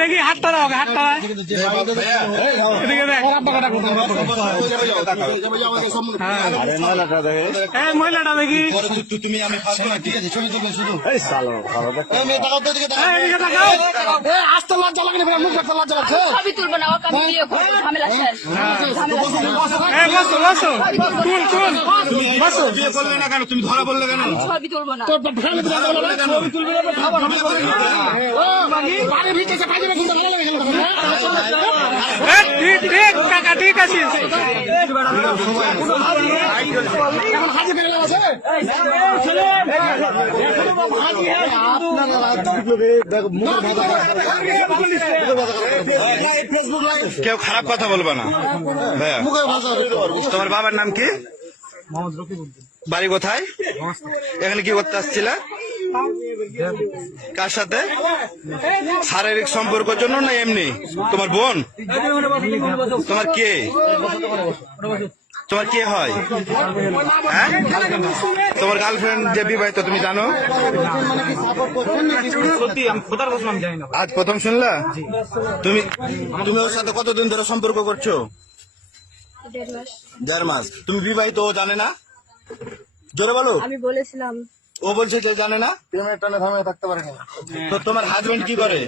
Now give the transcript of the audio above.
দেখি হাতটা দাও, হাতটা এদিকে দেখ। মহিলাটা দেখি, তুমি আমি ঠিক আছে, ছবি তুলবে শুধু। আসতে লজ্জা লাগে না, মুখ দেখতে লজ্জা লাগছে। ছবি তুলবো না, ওকে আমি ভিডিও করবো, ঝামেলা শেষ। বসো বসো, তুল তুল, বসো। বিয়ে করলে না কেন? তুমি ধরা বললে কেন? ছবি তুলবো না। তোর ফ্যামিলি ছবি তুলবে না, খাবার বাড়ি ভিতরে পাইবে কিন্তু ভালো লাগে না। ঠিক ঠিক কাকা, ঠিক আছে। এখন হাজি করে আছে কেউ খারাপ কথা বলবে না ভাইয়া। তোমার বাবার নাম কি? বাড়ি কোথায়? এখানে কি করতে আসছিলে? কার সাথে? শারীরিক সম্পর্কের জন্য না এমনি? তোমার বোন? তোমার কে? তোমার কে হয়? হ্যাঁ, তোমার গার্লফ্রেন্ড যে বিবাহিত, তুমি জানো? আজ প্রথম শুনলা? তুমি তুমি ওর সাথে কতদিন ধরে সম্পর্ক করছো? 1.5 মাস। তুমি বিবাহিত, ও জানে না? জোরে বলো। আমি বলেছিলাম। ও বলছে যে জানে না। প্রেমের টানে থামে থাকতে পারে না। তো তোমার হাজবেন্ড কি করে?